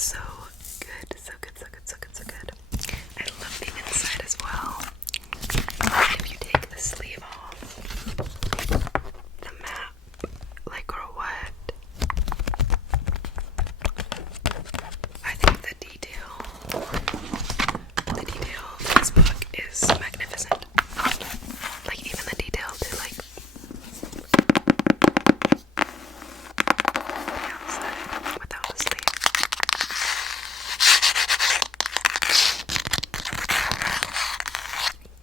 so good, so good, so good, so good, so good. I love the inside as well. If you take the sleeve off, the map, like, or what? I think the detail of this book is magnificent. Like, even the detail to, like, the outside without the sleeve.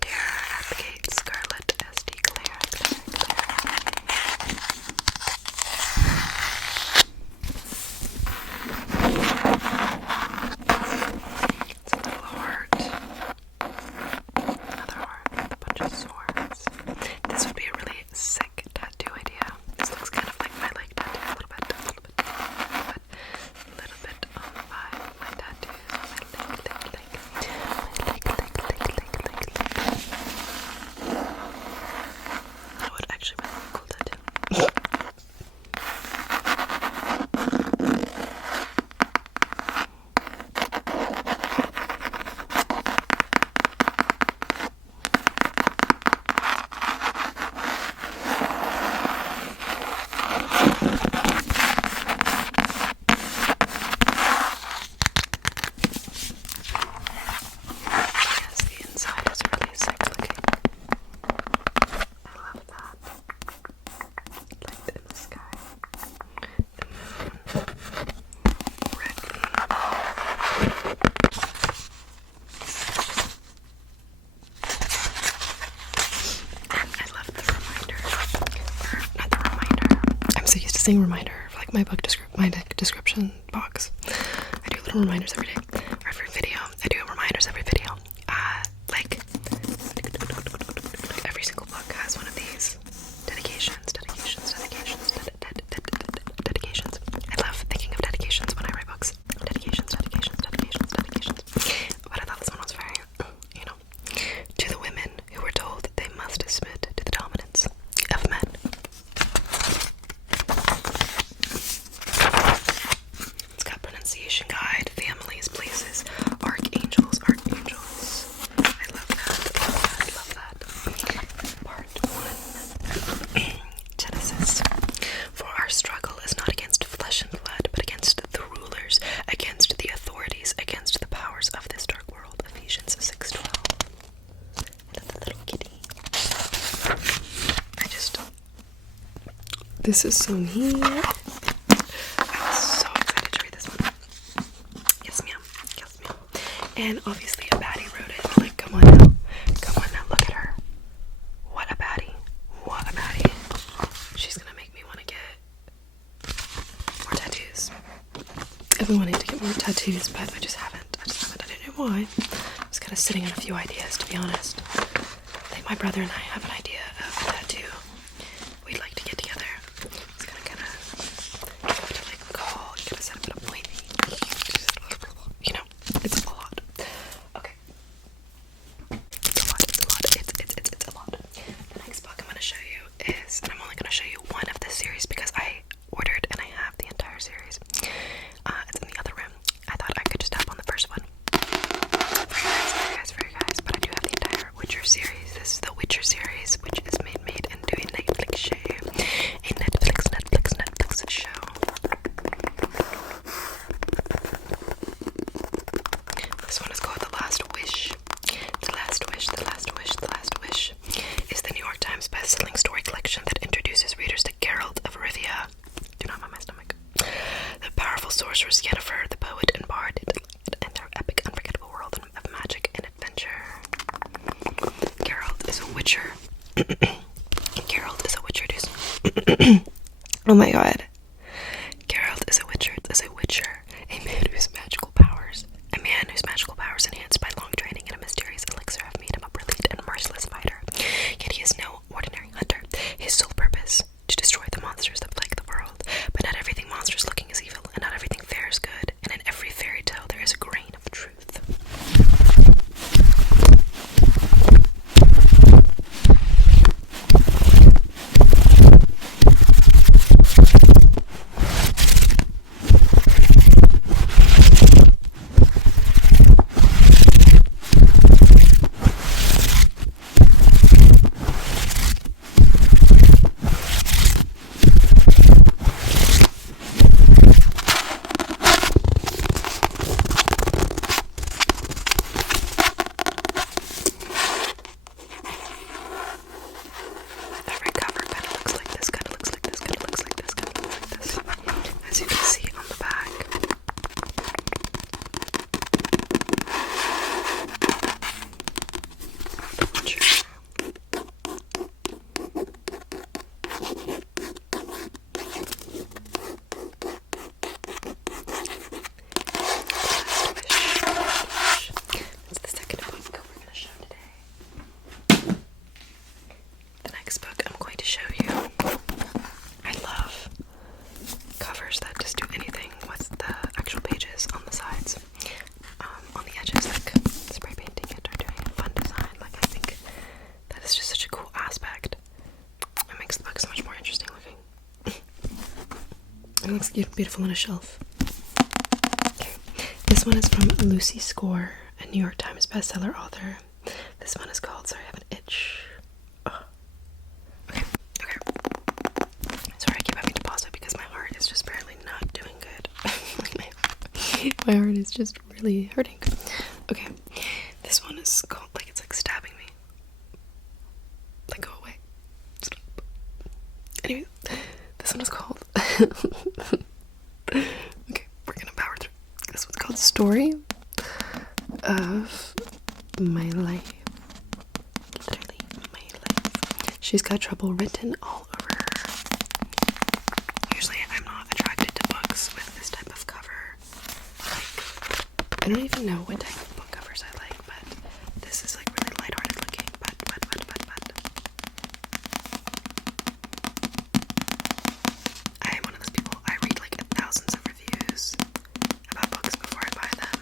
Here at the gate, Scarlet SD Claire. It's a little heart. Another heart with a bunch of swords. This would be a really sick tattoo idea. This looks kind of like my tattoo a little bit on the vibe of my tattoos. That would actually be a really cool tattoo. Yes, the inside is really sick looking. I love that. Light in the sky. The moon. Red leaves. And I love the reminder. Or not the reminder. I'm so used to saying reminder for like my book description box. I do little reminders every day. Or every video. I do reminders every video. Like every single book has one of these dedications. I love thinking of dedications when I write books. Dedications. But I thought this one was very, to the women who were told they must submit to the dominance of men. It's got pronunciation guide, families, places, archangels. I love that. Part 1. Genesis. For our struggle is not against flesh and blood, but against the rulers, against the authorities, against the powers of this dark world. Ephesians 6:12. I love the little kitty. This is so neat. I'm so excited to read this one. Yes, ma'am. And obviously a baddie wrote it. Like, come on now, look at her. What a baddie. She's gonna make me want to get more tattoos. I've been wanting to get more tattoos, but I just haven't. I don't know why. I'm just kind of sitting on a few ideas, to be honest. I think my brother and I have an idea of a tattoo we'd like to get together. It's gonna kind of, you have to like call, you gotta set up an appointment. It's a lot. Okay. It's a lot. The next book I'm gonna show you is, and I'm only gonna show you one of this series because I ordered and I have the entire series. It's in the other room. I thought I could just tap on the first one. For you guys, but I do have the entire Witcher series. This is the Witcher series, which is made into a Netflix show. A Netflix show. This one is called The Last Wish. The Last Wish is the New York Times best-selling story collection that introduces readers to Geralt of Rivia. Do not mind my stomach. The powerful sorceress Yennefer, the poet and bard, and their epic, unforgettable world of magic and adventure. Geralt is a witcher. Oh my god. Geralt is a witcher. A man whose magical powers enhanced by long training and a mysterious elixir have made him a brilliant and merciless fighter. Yet he is no ordinary hunter. His sole purpose, to destroy the monsters that plague the world. But not everything monstrous looking is evil, and not everything fair is good, and in every fairy tale there is a grain of truth. beautiful on a shelf. Okay, this one is from Lucy Score, a New York Times bestseller author. This one is called, sorry, I have an itch. Oh. Okay. Sorry, I keep having to pause it because my heart is just apparently not doing good. my heart is just really hurting. Okay, this one is called, like, it's like stabbing me. Like, go away. Stop. Anyway, this one is called okay, we're gonna power through. This one's called Story of My Life. Literally, my life. She's got trouble written all over her. Usually I'm not attracted to books with this type of cover. Like, I don't even know what type of book covers I like, but this is like really lighthearted looking. But I am one of those people, I read like thousands of reviews about books before I buy them.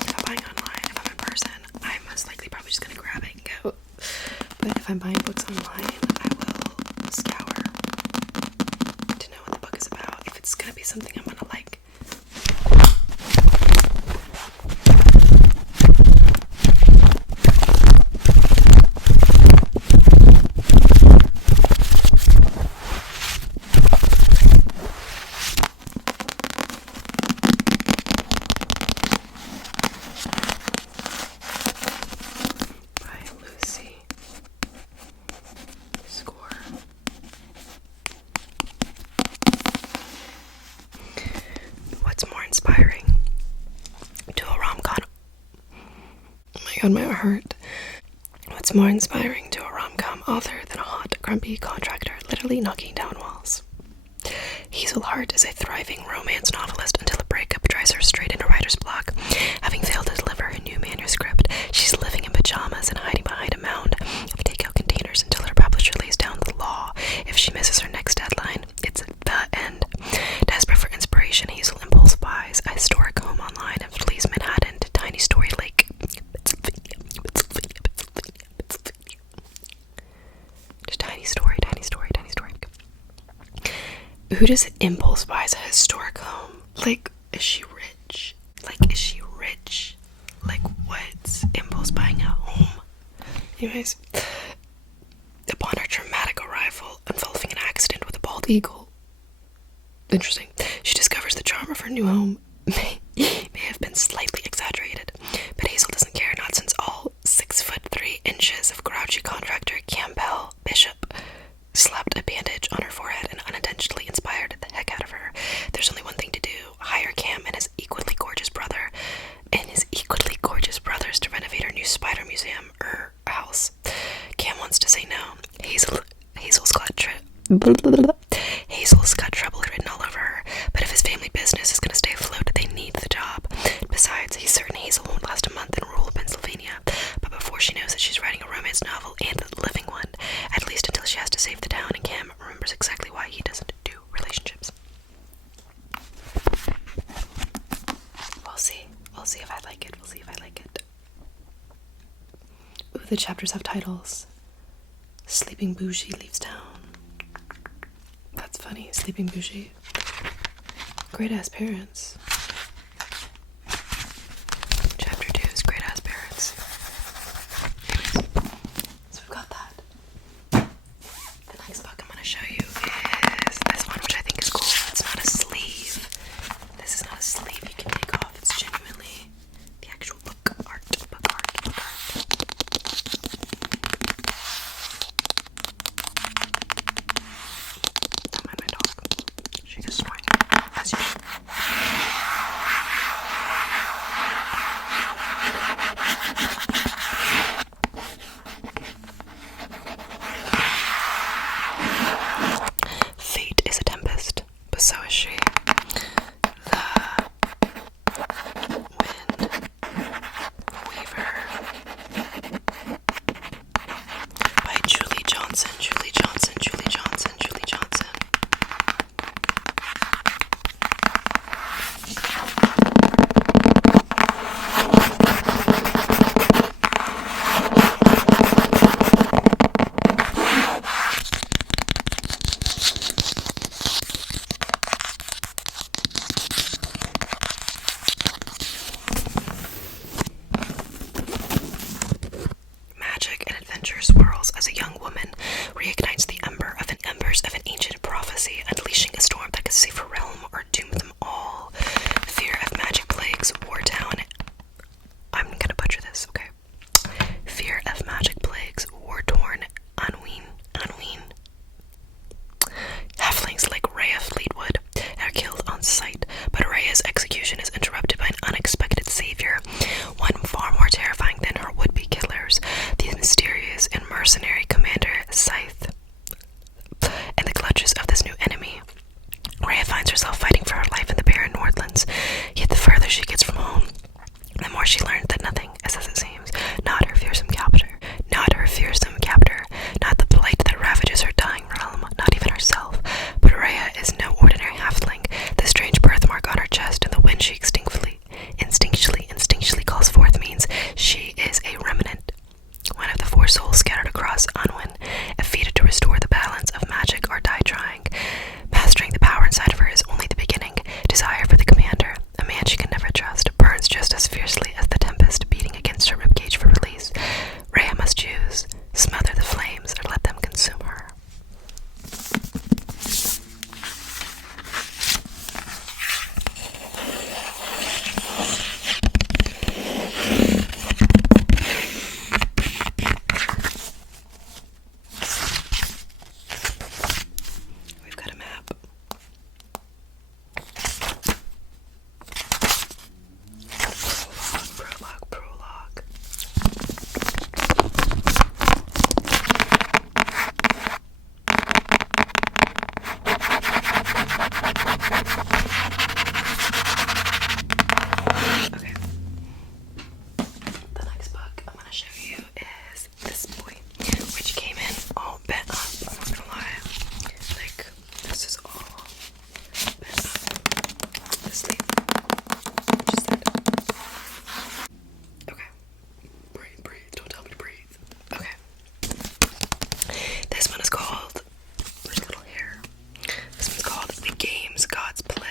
If I'm buying online, if I'm in person, I'm most likely probably just gonna grab it and go. But if I'm buying books online, I will scour to know what the book is about. If it's gonna be something I'm gonna like. My heart. What's more inspiring to a rom-com author than a hot, grumpy contractor literally knocking down walls? Hazel Hart is a thriving romance novelist until a breakup drives her straight into writer's block. Having failed to deliver her new manuscript, she's living in pajamas and hiding behind a mound of takeout containers until her publisher lays down the law. If she misses her next deadline, it's the end. Desperate for inspiration, Hazel impulse buys a historic home online and flees Manhattan to Tiny Story Lake, Who does impulse buys a historic home? Like, is she rich? Like, what's impulse buying a home? Anyways, upon her dramatic arrival involving an accident with a bald eagle, interesting, she discovers the charm of her new home may have been slightly exaggerated, but Hazel doesn't care, not since all 6'3" of grouchy contractor Campbell Bishop slapped a bandage on her forehead and unintentionally inspired the heck out of her. There's only one thing to do: hire Cam and his equally gorgeous brothers to renovate her new spider museum house. Cam wants to say no. Hazel's got trouble written all over her, but if his family business is going to stay afloat, they need the job. Besides, he's certain Hazel won't last a month in rural Pennsylvania, but before she knows that she's writing a romance novel and a living one, at least until she has to save the town, and Cam remembers exactly why he doesn't do relationships. We'll see if I like it. Ooh, the chapters have titles. Sleeping Bougie leaves town. That's funny. Sleeping Bougie. Great ass parents. Chapter 2 is great ass parents. So we've got that. The next book I'm going to show you is this one, which I think is cool. It's not a sleeve. This is not a sleeve you can take off. It's genuinely the actual book art. Don't mind my dog. She just snoring as usual. she instinctually calls forth means she is a remnant, one of the four souls scattered across Unwin, fated to restore the balance of magic or die trying. Mastering the power inside of her is only the beginning. Desire for the commander, a man she can never trust, burns just as fiercely as the tempest beating against her ribcage for release. Rhea must choose, smother the flames or let them consume her. We've got a map. Prologue. Okay. The next book I'm going to show you is this boy, which came in all bent up. I'm not gonna lie. Like, this is all bent up. The sleeve. Just that. Okay. Breathe. Don't tell me to breathe. Okay. This one is called, where's the little hair? This one's called The Games Gods Play.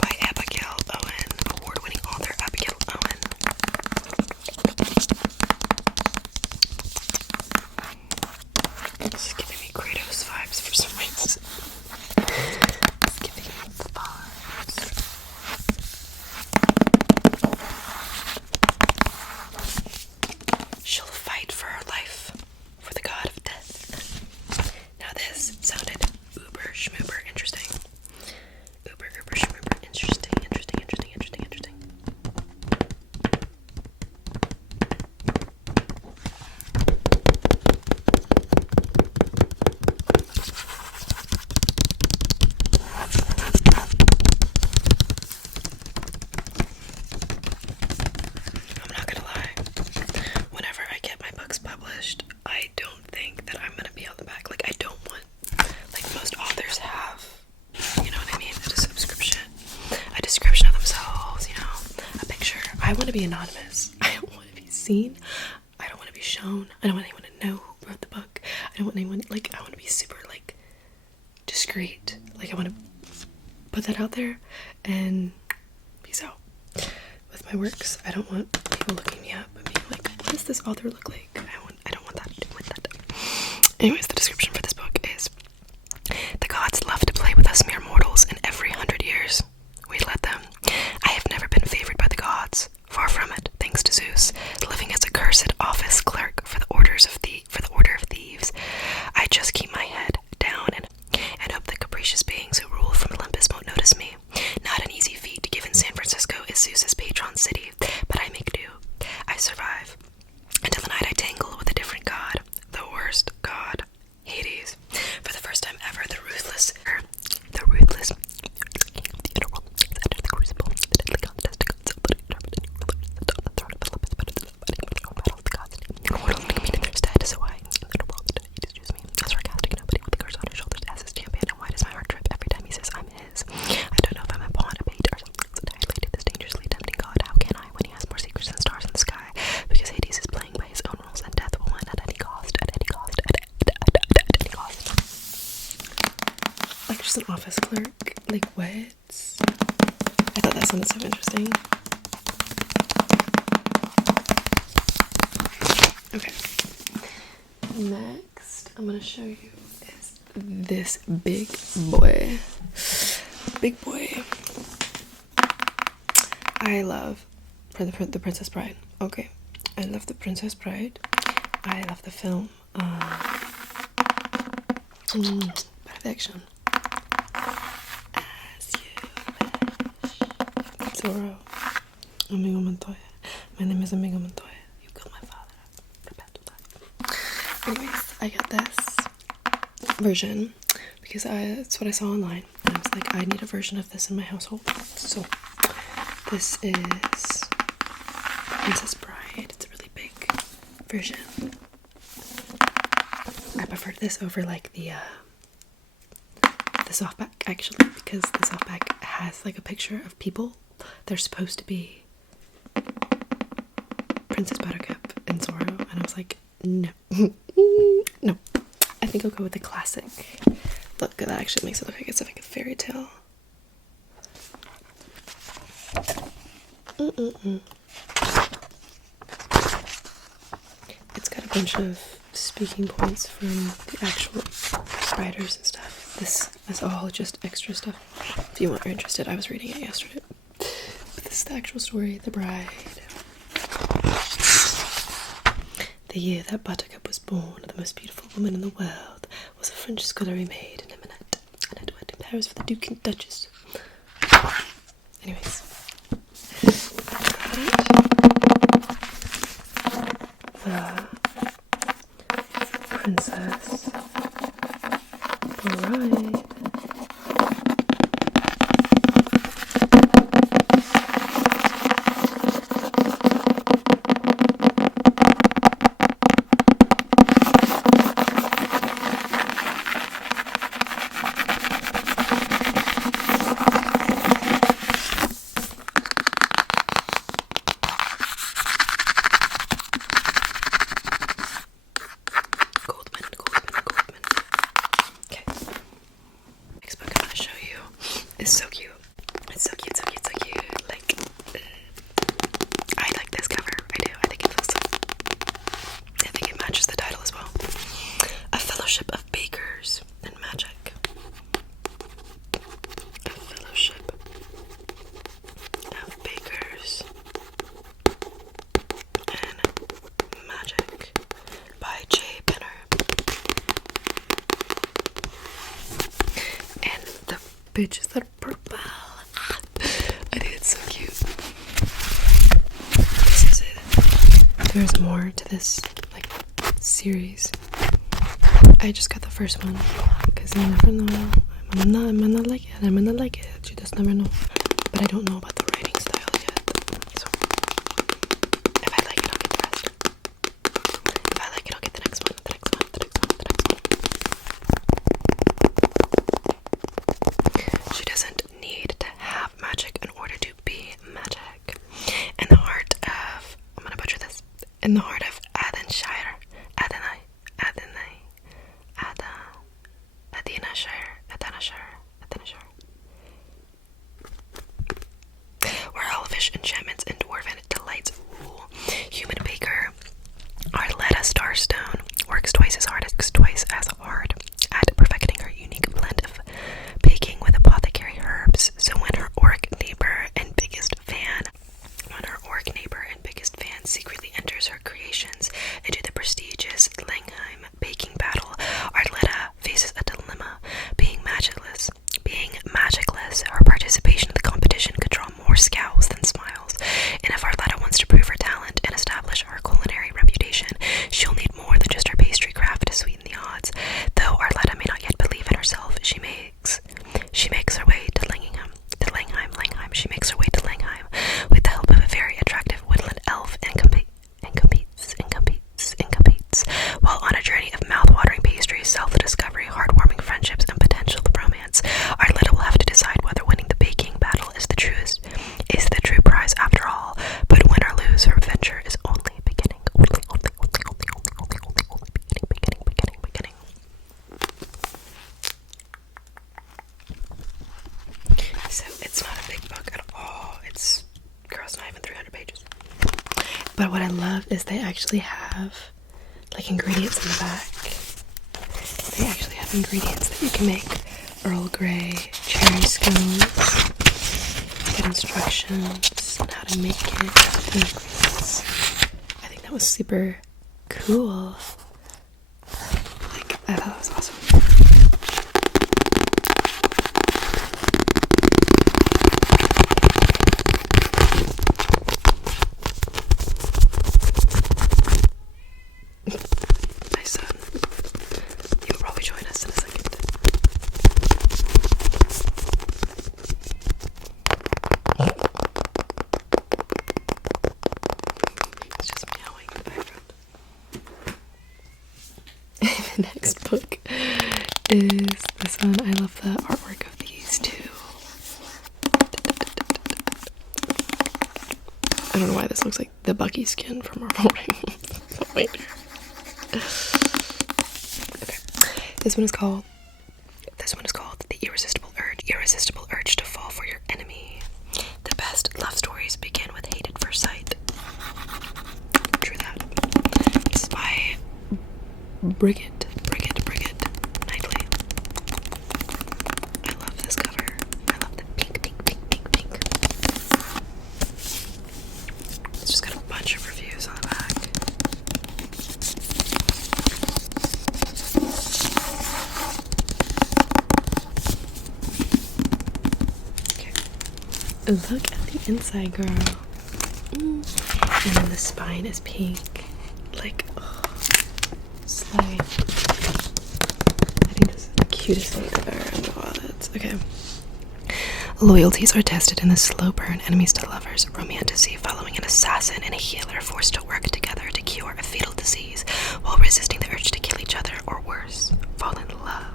By Abigail Owen, award-winning author Abigail Owen. This is giving me Kratos vibes for some reason. It's giving me the vibes. She'll fight for her life, for the god of death. Now this sounded uber schmoober interesting. Uber schmoober interesting. I'm not gonna lie. Whenever I get my books published, I don't think that I'm gonna be on the back. Like, I don't want, like most authors have, you know what I mean? A description of themselves, you know, a picture. I want to be anonymous. I don't want to be seen. I don't want to be shown. I don't want anyone to know who wrote the book. I don't want anyone, like, I want to be super, like, discreet. Like, I want to put that out there and peace out. With my works, I don't want people looking me up and being like, what does this author look like? I don't want that. Anyways, the description for this book is: the gods love to play with us mere mortals, and every 100 years we let them. I have never been favored by the gods. Far from it, thanks to Zeus, living as a cursed office clerk for the order of thieves. I just keep my head down and hope the capricious beings who rule from Olympus won't notice me. Not an easy feat, given San Francisco is Zeus's patron city, but I make do. I survive until the night I tangle with a different god, the worst god, Hades. For the first time ever, the ruthless entered the crucible. The deadly contest to gods, but it determined a new ruler to sit on the throne of Olympus, but it is the battle of the gods. No mortal to compete in their stead, so I, in the world, Hades choose me. A sarcastic nobody with the curse on his shoulders as his champion, and why does my heart trip every time he says I'm his? I don't know if I'm a pawn, a bait, or something else entirely to this dangerously tempting god. How can I, when he has more secrets than stars in the sky? Because Hades is playing by his own rules, and death will win at any cost, at any cost. Like, just an office clerk? Like, what? I thought that sounded so interesting. Okay. Next, I'm gonna show you is this big boy. Big boy. I love the Princess Bride. Okay. I love the Princess Bride. I love the film. Perfection. As you wish. Zoro. Amigo Montoya. My name is Amigo Montoya. You killed my father. Anyways, I got this version because that's what I saw online. And I was like, I need a version of this in my household. So this is Princess Bride. It's a really big version. I preferred this over like the softback, actually, because the softback has like a picture of people. They're supposed to be Princess Buttercup and Zoro, and I was like, no. No. I think I'll go with the classic. Look, that actually makes it look like it's like a fairy tale. It's got a bunch of speaking points from the actual writers and stuff. This is all just extra stuff. If you are interested, I was reading it yesterday. But this is the actual story, The Bride. The year that Buttercup was born, the most beautiful woman in the world was a French scullery maid in Eminette, and had went to Paris for the Duke and Duchess. Anyways. The Princess Bride. It's so cute. It's so cute, so cute, so cute. Like, I like this cover. I do. I think it looks. I think it matches the title as well. A Fellowship of Bakers and Magic. A Fellowship of Bakers and Magic by J. Penner. And the bitches that are purple. I think it's so cute. This is it. There's more to this like series. I just got the first one because you never know. I might not like it. I might not like it. You just never know. But I don't know about the writing style yet. So if I like it, I'll get the rest. If I like it, I'll get the next one. The next one. The next one. The next one. She doesn't need to have magic in order to be magic. In the heart of, I'm gonna butcher this, in the heart of Adinshire, where elvish enchantments and dwarven delights rule. Human baker Arletta Starstone works twice as hard at perfecting her unique blend of baking with apothecary herbs. So when her orc neighbor and biggest fan secretly enters her creations into the prestigious Langheim baking battle, Arletta faces a dilemma. Being magicless, her participation in the competition could draw more scowls than smiles. And if Arletta wants to prove her talent and establish her culinary reputation, she'll need more than just her pastry craft to sweeten the odds. Though Arletta may not yet believe in herself, she makes her way to Langheim. She makes her way to Langheim with the help of a very attractive woodland elf and competes. While on a journey of mouth-watering pastries, self-discovery, heartwarming friendships, and potential romance, Arletta will have to decide whether winning the baking battle is the true prize after all. But win or lose, her adventure is only beginning. Beginning. So it's not a big book at all. It's, girls, not even 300 pages. But what I love is they actually have like ingredients in the back. They actually have ingredients that you can make Earl Grey cherry scones. Get instructions on how to make it. Ingredients. I think that was super cool. Like, I thought that was awesome. My son, he will probably join us in a second. It's just meowing in the background. this one. I love the artwork of these too. I don't know why this looks like the Bucky skin from Marvel. Oh, wait. Okay. This one is called The Irresistible Urge to Fall for Your Enemy. The best love stories begin with hate at first sight. True that. This is by Brigitte Knightley. I love this cover. I love the pink. It's just got a bunch of reviews on the back. Okay. Look at the inside, girl. And then the spine is pink. Like, oh, slay. I think this is the cutest thing ever in the wallet. Okay. Loyalties are tested in the slow burn enemies to lovers romantasy following an assassin and a healer forced to work together to cure a fatal disease while resisting the urge to kill each other or worse, fall in love.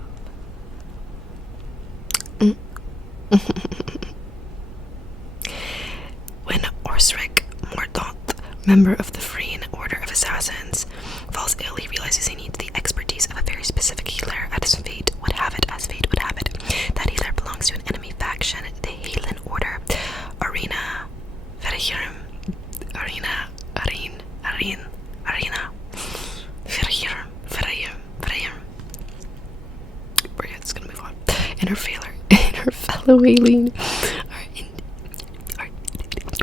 When Osric Mordaunt, member of the Freen Order of Assassins, falls ill, he realizes he needs the expertise of a very specific healer as fate would have it. That healer belongs to an enemy faction, the Healing Order. Arena. We're just gonna move on. And her fellow Aileen are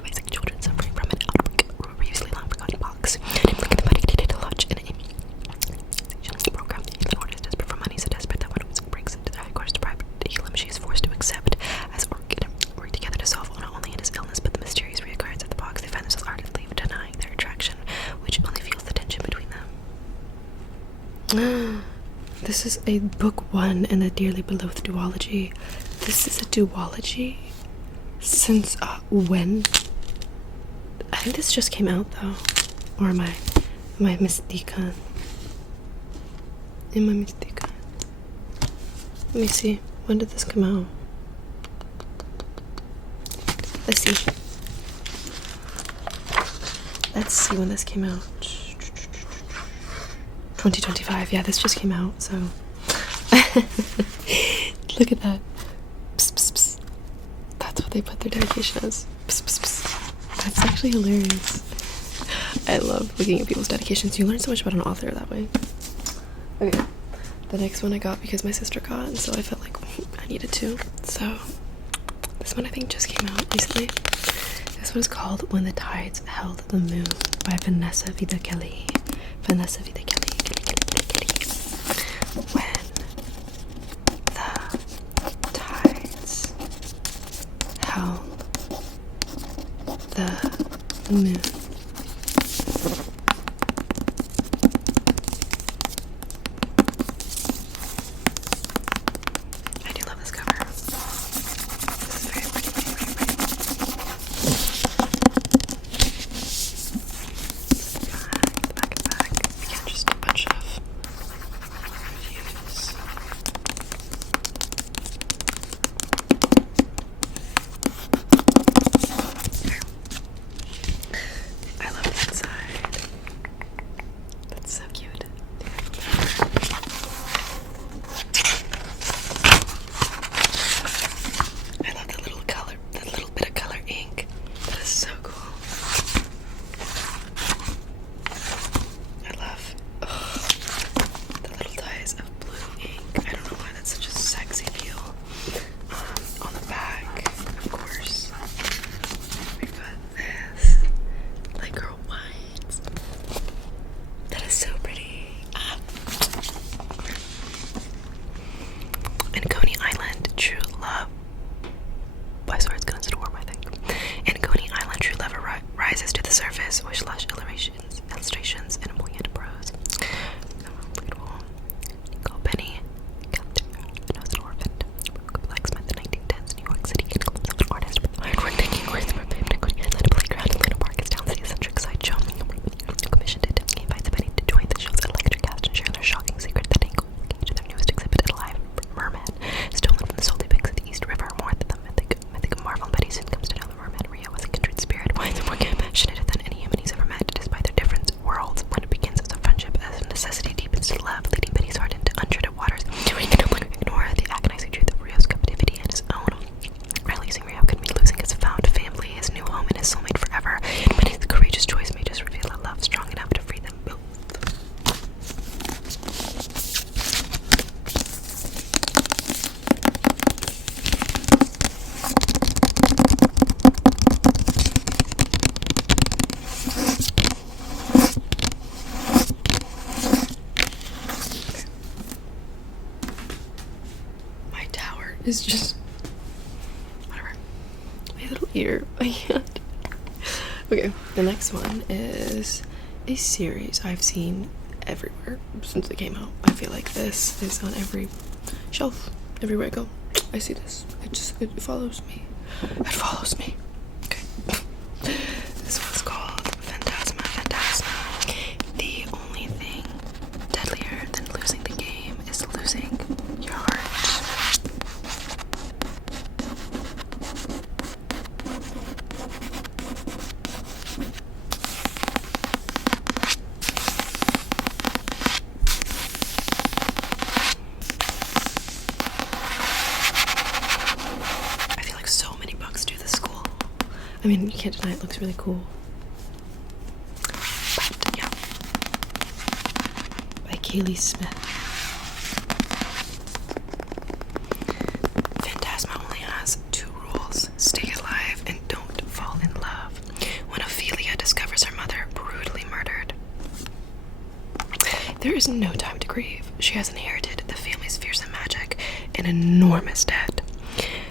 basic children suffering from an outbreak of a previously long forgotten pox. Look at the money needed to launch an program. The Healing Order is desperate for money, so desperate that when it breaks into the headquarters to bribe to heal him, she is forced to accept as work together to solve not only his illness but the mysterious reoccurrence of the pox. They find themselves ardently denying their attraction, which only fuels the tension between them. This is a book 1 in the Dearly Beloved duology. This is a duology since when? I think this just came out though. Or am I mistaken? Am I mistaken? Let me see. When did this come out? Let's see. Let's see when this came out. 2025. Yeah, this just came out, so. Look at that. Psst, psst, psst. That's what they put their dedication as. Psst, psst, psst. That's actually hilarious. I love looking at people's dedications. You learn so much about an author that way. Okay. The next one I got because my sister got, and so I felt like I needed to. So, this one I think just came out recently. This one is called When the Tides Held the Moon by Vanessa Vida Kelly. Vanessa Vida Kelly. When the tides held the moon. I do love this cover. This is very pretty, very pretty. Back. Again, just a bunch of reviews. is just whatever. My little ear. I can't. Okay, the next one is a series I've seen everywhere since it came out. I feel like this is on every shelf, everywhere I go. I see this. It follows me. It follows me. Okay. This one's called Fantasma. The only thing deadlier than losing the game is losing your heart. I feel like so many books do this school. I mean, you can't deny it looks really cool. But yeah. By Kaylee Smith. Fantasma only has 2 rules. Stay alive and don't fall in love. When Ophelia discovers her mother brutally murdered, there is no time to grieve. She has inherited the family's fearsome magic, an enormous debt.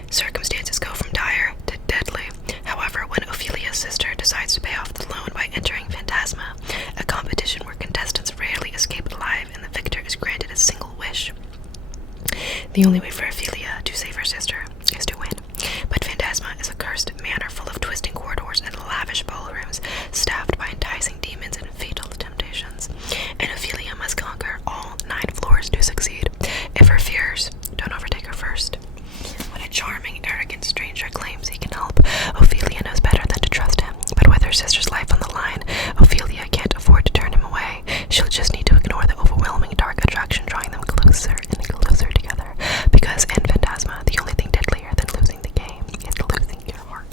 Circumstances go from dire to deadly. However, when Ophelia's sister decides to pay off the loan by entering Fantasma, a competition where contestants rarely escape alive and the victor is granted a single wish. The only way for Ophelia to save her sister is to win. But Fantasma is a cursed manor full of twisting corridors and lavish ballrooms, staffed by enticing demons and fatal temptations. And Ophelia must conquer all 9 floors to succeed. If her fears don't overtake her first. When a charming, arrogant stranger claims he can help, Ophelia knows better than to trust him. But with her sister's life on the line, Ophelia can't afford to turn him away. She'll just need to ignore the overwhelming dark attraction drawing them closer and closer together. Because in Fantasma, the only thing deadlier than losing the game is losing your heart.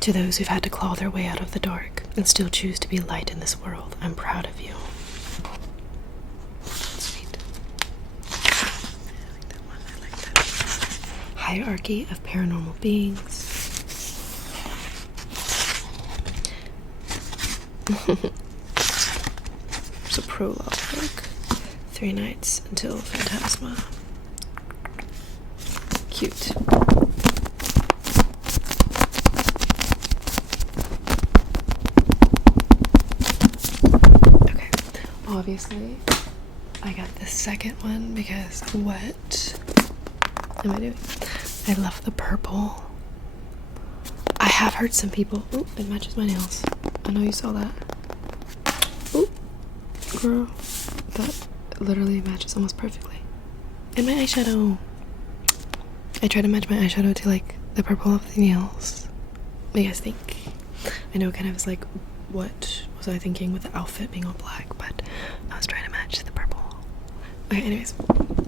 To those who've had to claw their way out of the dark and still choose to be light in this world, I'm proud of you. Sweet. I like that. Hierarchy of paranormal beings. There's a prologue book. 3 nights until Fantasma. Cute. Obviously, I got the second one because what am I doing? I love the purple. I have heard some people. Ooh, it matches my nails. I know you saw that. Ooh, girl, that literally matches almost perfectly. And my eyeshadow. I try to match my eyeshadow to like the purple of the nails. What do you guys think? I know it kind of is like, what was I thinking with the outfit being all black, but I was trying to match the purple. Okay, anyways,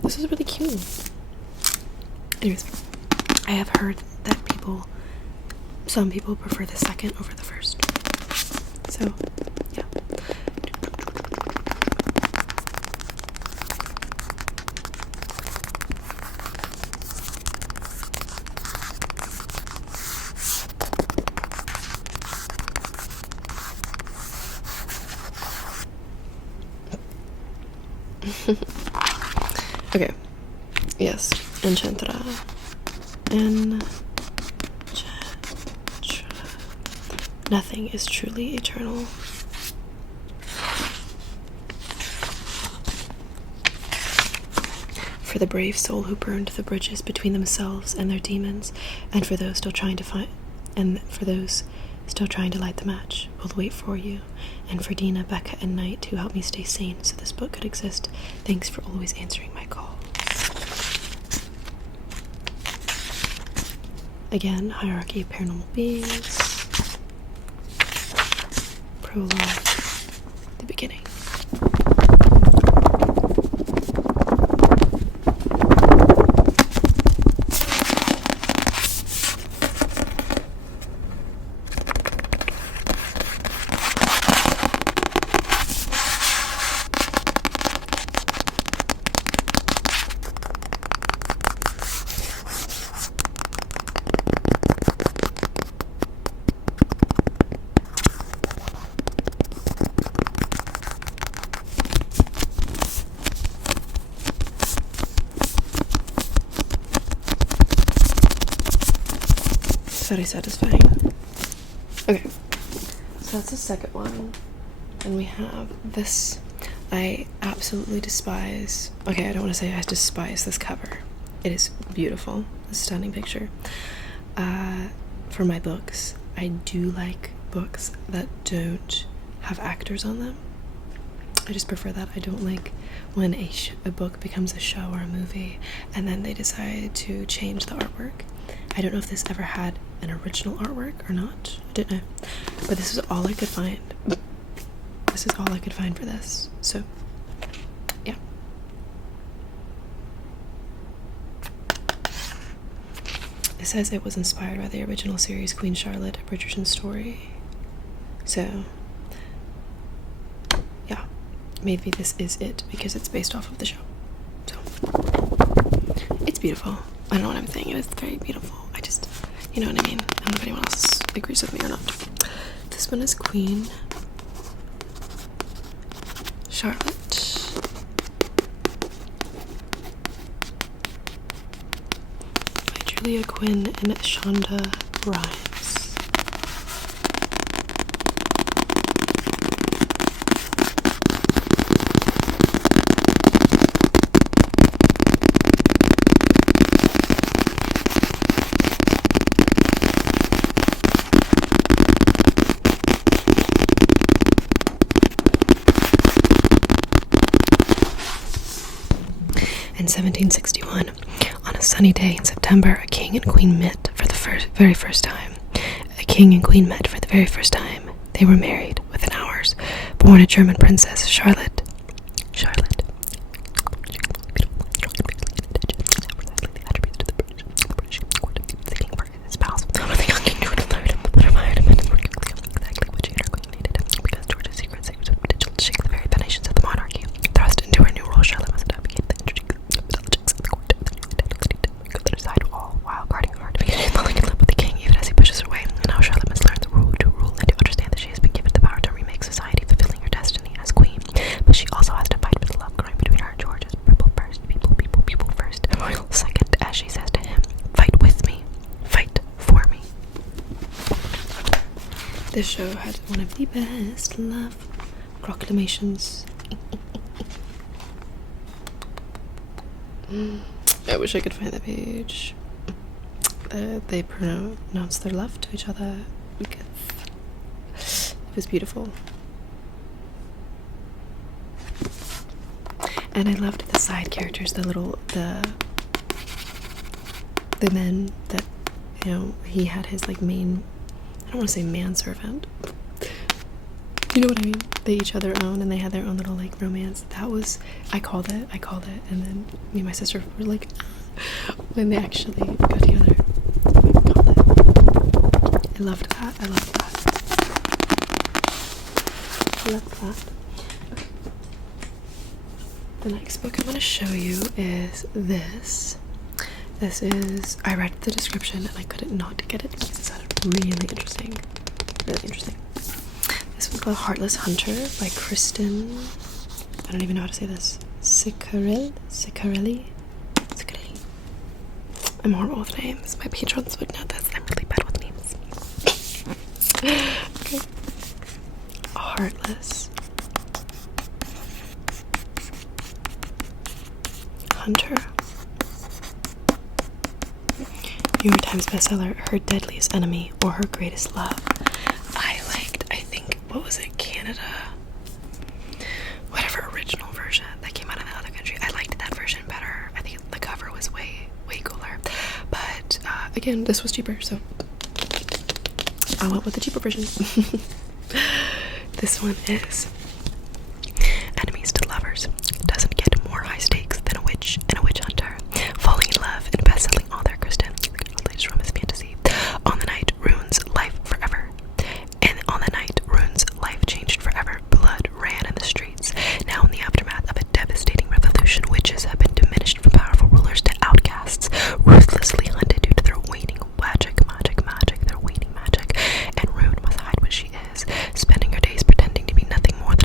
this is really cute. Anyways, I have heard that some people prefer the second over the first. So, yeah. Okay. Yes. Enchantra. Nothing is truly eternal. For the brave soul who burned the bridges between themselves and their demons, and for those still trying to light the match, we'll wait for you. And for Dina, Becca, and Knight who helped me stay sane so this book could exist. Thanks for always answering my calls. Again, Hierarchy of Paranormal Beings. Prologue. The beginning. very satisfying. Okay, so that's the second one. And we have this. I absolutely despise. Okay, I don't want to say I despise this cover. It is beautiful. A stunning picture. For my books, I do like books that don't have actors on them. I just prefer that. I don't like when a book becomes a show or a movie and then they decide to change the artwork. I don't know if this ever had an original artwork or not. I don't know. But this is all I could find. This is all I could find for this. So, yeah. It says it was inspired by the original series Queen Charlotte, a Bridgerton story. So, yeah. Maybe this is it because it's based off of the show. So, it's beautiful. I don't know what I'm saying. It is very beautiful. I just, you know what I mean? I don't know if anyone else agrees with me or not. This one is Queen Charlotte. By Julia Quinn and Shonda Rhimes. In 1761, on a sunny day in September, a king and queen met for the very first time. A king and queen met for the very first time. They were married within hours. Born a German princess, Charlotte. This show had one of the best love proclamations. I wish I could find that page. They pronounced their love to each other because it was beautiful. And I loved the side characters, the men that, you know, he had his like main, I don't want to say manservant. You know what I mean? They each had their own and they had their own little like romance. That was, I called it. And then me and my sister were like, when they actually got together. I loved that. Okay. The next book I'm going to show you is this. This is, I read the description and I couldn't not get it because it sounded really interesting. This one's called Heartless Hunter by Kristen, I don't even know how to say this, Ciccarelli. I'm horrible with names. My patrons would know this. I'm really bad with names. Okay. Heartless Hunter. New York Times bestseller, Her Deadliest Enemy or Her Greatest Love. I think, what was it, Canada? Whatever original version that came out in the other country. I liked that version better. I think the cover was way cooler. But, again, this was cheaper, so I went with the cheaper version. This one is Enemies to Lovers. Doesn't get more high stakes than a witch and a witch hunter. Falling in love and best-selling author Kristen. Latest romance fantasy. On the night, runes life forever. And on the night, runes life changed forever. Blood ran in the streets. Now in the aftermath of a devastating revolution, witches have been diminished from powerful rulers to outcasts, ruthlessly hunted due to their waning magic, their waning magic. And Rune must hide what she is, spending her days pretending to be nothing more than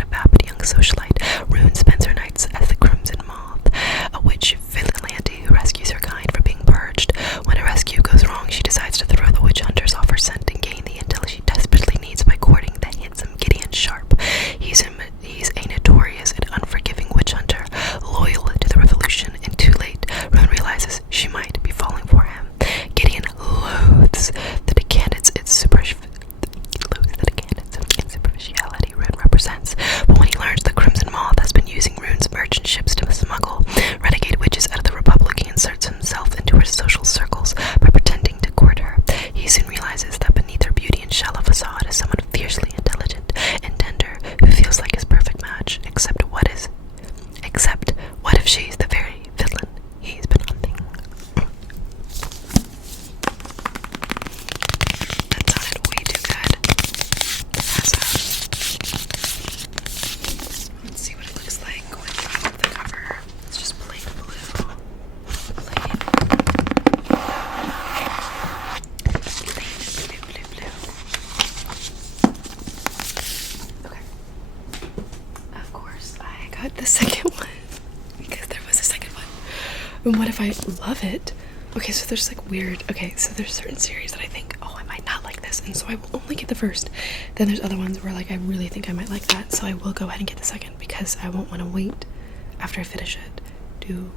And what if I love it? Okay, so there's like weird, okay, so there's certain series that I think, oh, I might not like this, and so I will only get the first. Then there's other ones where like I really think I might like that, so I will go ahead and get the second, because I won't want to wait after I finish it to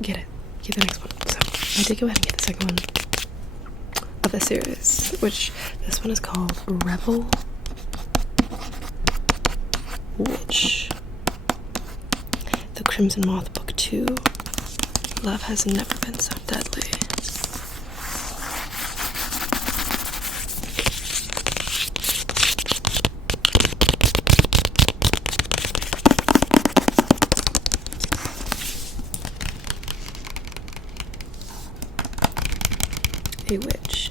get the next one. So I did go ahead and get the second one of the series, which this one is called Rebel Witch, The Crimson Moth Book 2. Love has never been so deadly.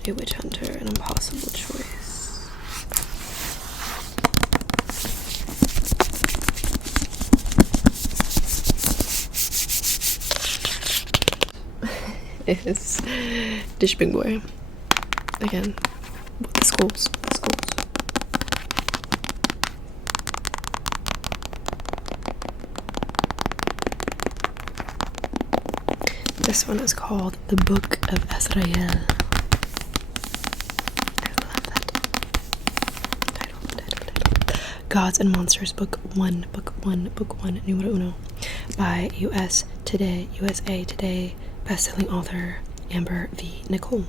A witch hunter, an impossible choice. Is Dish Big Boy. Again, with the schools. This one is called The Book of Azrael. Gods and Monsters, Book 1, Numero Uno, by USA Today best-selling author Amber V. Nicole.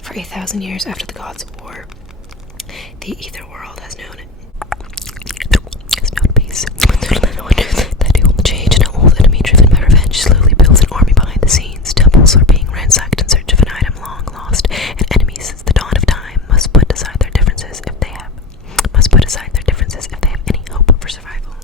For 8,000 years after the gods' war, the ether world has known peace. That it will change, and an old enemy driven by revenge slowly builds an army behind the scenes. Temples are being ransacked in search of an item long lost, and enemies since the dawn of time must put aside their differences if they have any hope for survival.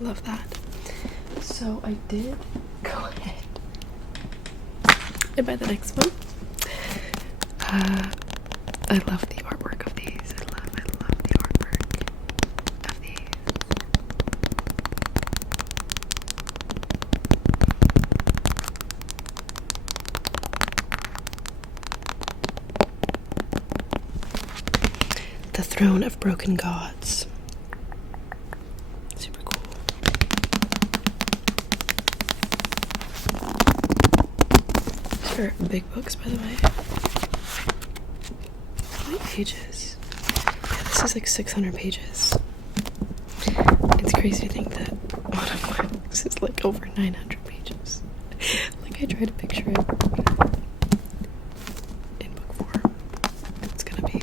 Love that. So I did go ahead and buy the next one. I love the artwork of these. I love the artwork of these. The Throne of Broken Gods. These are big books, by the way. How many pages? Yeah, this is like 600 pages. It's crazy to think that one of my books is like over 900 pages. Like, I try to picture it in book form. It's gonna be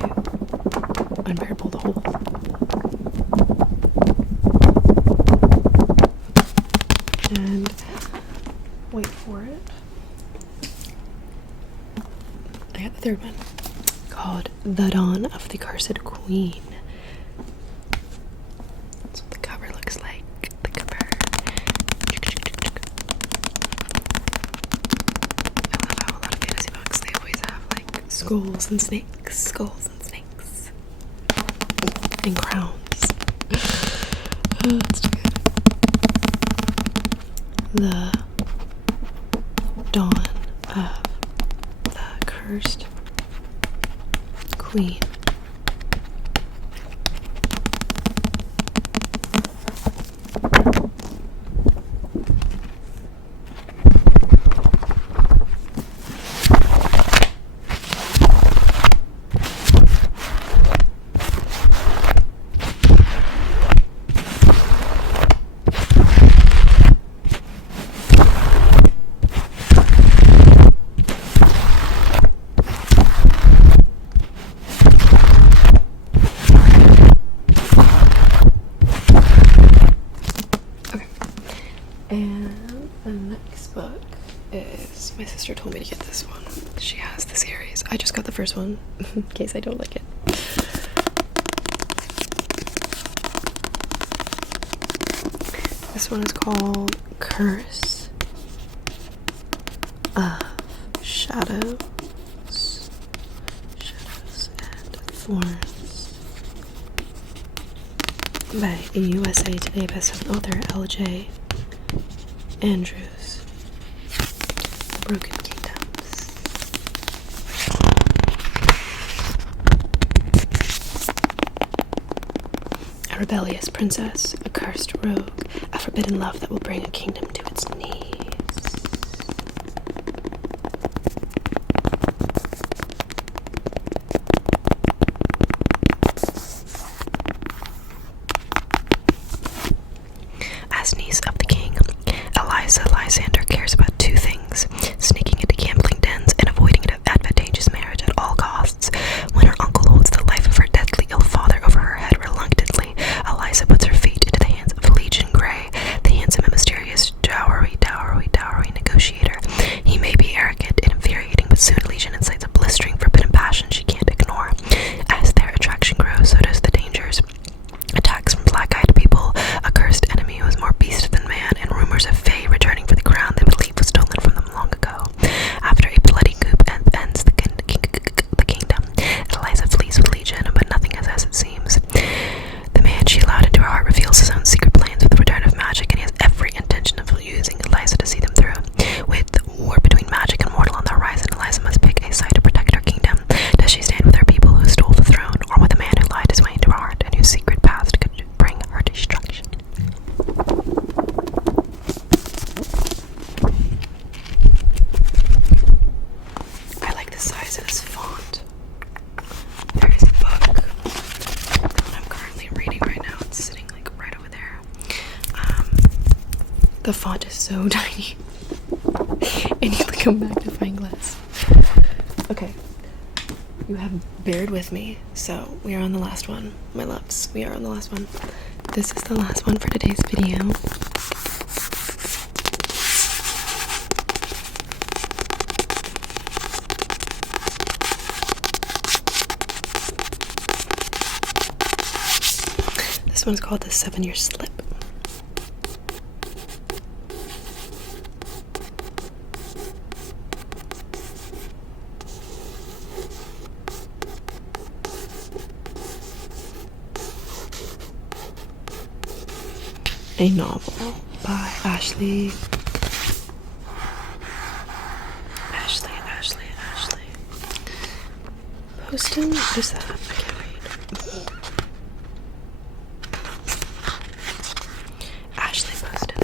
unbearable to hold. And wait for it. I got the third one, called The Dawn of the Cursed Queen. That's what the cover looks like. The cover. I love how a lot of fantasy books, they always have like skulls and snakes, and crowns. Oh, that's too good. The Dawn of the Cursed Queen. And the next book is, my sister told me to get this one. She has the series. I just got the first one in case I don't like it. This one is called Curse of Shadows and Thorns by a USA Today bestselling author L.J. Andrews. The Broken Kingdoms. A rebellious princess, a cursed rogue, a forbidden love that will bring a kingdom to its knees. As niece of the king, Eliza Lysander cares about two things: sneaking into gambling dens and avoiding an advantageous marriage at all costs. When her uncle holds the life of her deathly ill father over her head reluctantly, Eliza puts her fate into the hands of Legion Grey, the handsome and mysterious dowry negotiator. He may be arrogant and infuriating, but soon Legion incites a blistering, forbidden passion she can't ignore. As their attraction grows, so does the dangers. Attacks from black-eyed people, a cursed enemy who is more beast than man, and rumors of Fae returning for the crown they believe was stolen from them long ago. After a bloody coup ends the kingdom, Eliza flees with Legion, but nothing is as it seems. The man she allowed into her heart reveals his own secret plans with the return of magic, and he has every intention of using Eliza to see them through. With war between magic and mortal on the horizon, Eliza must pick a side to protect her kingdom. Does she stand with her people who stole the throne, or with a man who lied his way into her heart and whose secret past could bring her destruction? I like the size of this font. There is a book that I'm currently reading right now. It's sitting like right over there. The font is so tiny. I need like a magnifying glass. Okay. You have bared with me, so we are on the last one, my loves. We are on the last one. This is the last one for today's video. This one's called The 7-Year Slip. A novel by Ashley Poston? What is that? I can't read. Ashley Poston.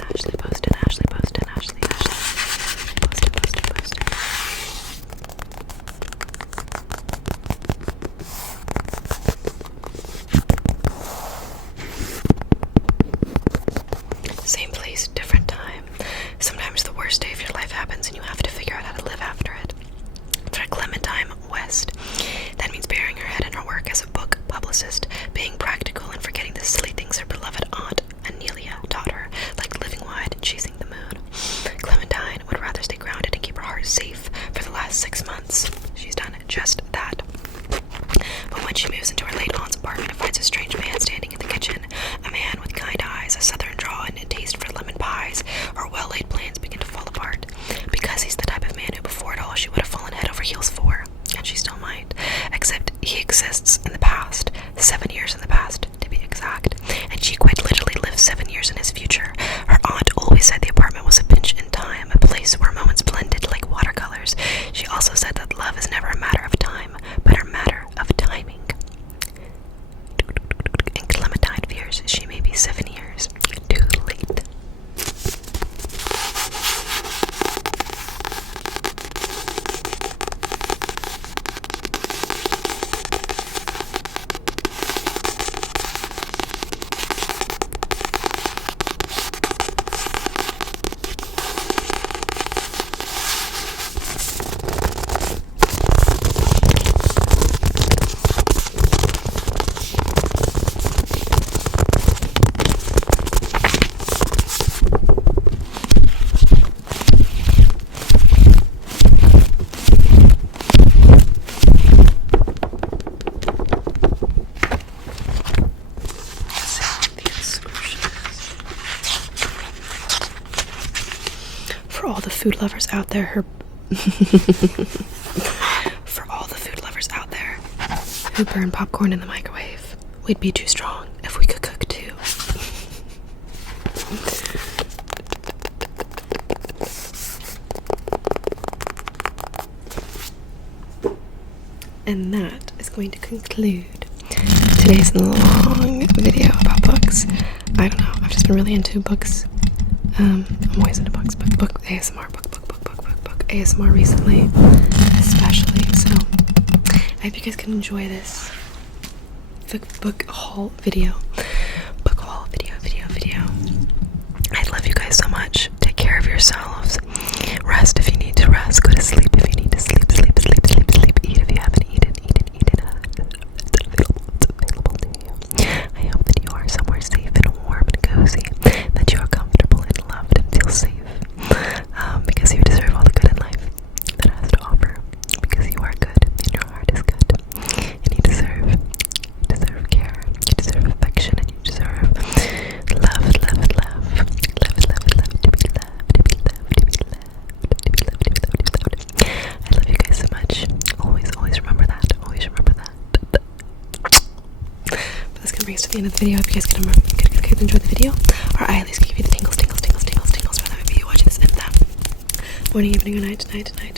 Same place, different time. Sometimes the worst day of your life happens and you have to figure out how to live after it. For Clementine West, that means burying her head in her work as a book publicist, being practical and forgetting the silly things her beloved aunt Anelia taught her, like living wide and chasing the moon. Clementine would rather stay grounded and keep her heart safe. For the last 6 months, she's done just that. But when she moves into her late aunt's apartment and finds a strange man standing in the kitchen, a man with kind eyes, a southern drawl, and a taste for lemon pies, her well-laid plans begin to fall apart. Because he's the type of man who before it all she would have fallen head over heels for, and she still might. Except he exists in the past, 7 years in the past, to be exact, and she quite literally lives 7 years in his future. Her aunt always said the apartment was a pinch in time, a place where moments blended like watercolors. She also said that love is never a matter of time, but a matter of timing. And Clementine fears she may be 7 years too late. all the food lovers out there, for all the food lovers out there who burn popcorn in the microwave, we'd be too strong if we could cook too. And that is going to conclude today's long video about books. I don't know, I've just been really into books. I'm always into books, but book ASMR, book ASMR recently, especially. So I hope you guys can enjoy this book haul video. I love you guys so much. Take care of yourselves. Rest if you need to rest. Go to sleep if you need to sleep. Eat if you haven't eaten. It's available to you. I hope that you are somewhere safe and warm and cozy, that you are comfortable and loved and feel safe, because you deserve all the good in life that it has to offer, because you are good and your heart is good, and you deserve care, you deserve affection, and you deserve love, to be loved, to be loved. I love you guys so much. Always remember that. But that's gonna bring us to the end of the video. I hope you guys can enjoy the video, or I at least give you the tingles for that maybe you watching this in that morning, evening, or night.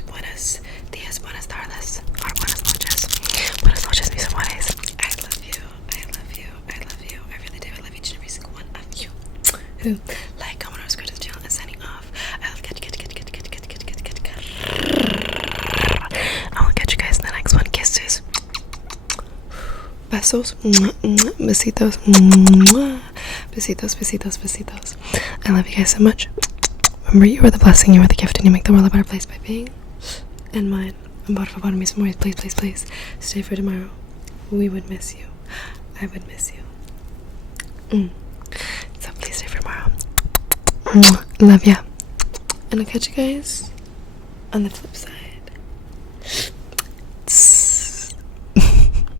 Buenos dias, buenas tardes, or buenas noches, mis amores. I love you. I really do. I love each and every single one of you who like, comment, or subscribe to the channel. And signing off. I will catch you guys in the next one. Kisses. Besos. Besitos. Besitos. I love you guys so much. Remember, you are the blessing, you are the gift, and you make the world a better place by being. And mine. I'm bottom me some more. Please. Stay for tomorrow. We would miss you. I would miss you. So please stay for tomorrow. Love ya. And I'll catch you guys on the flip side.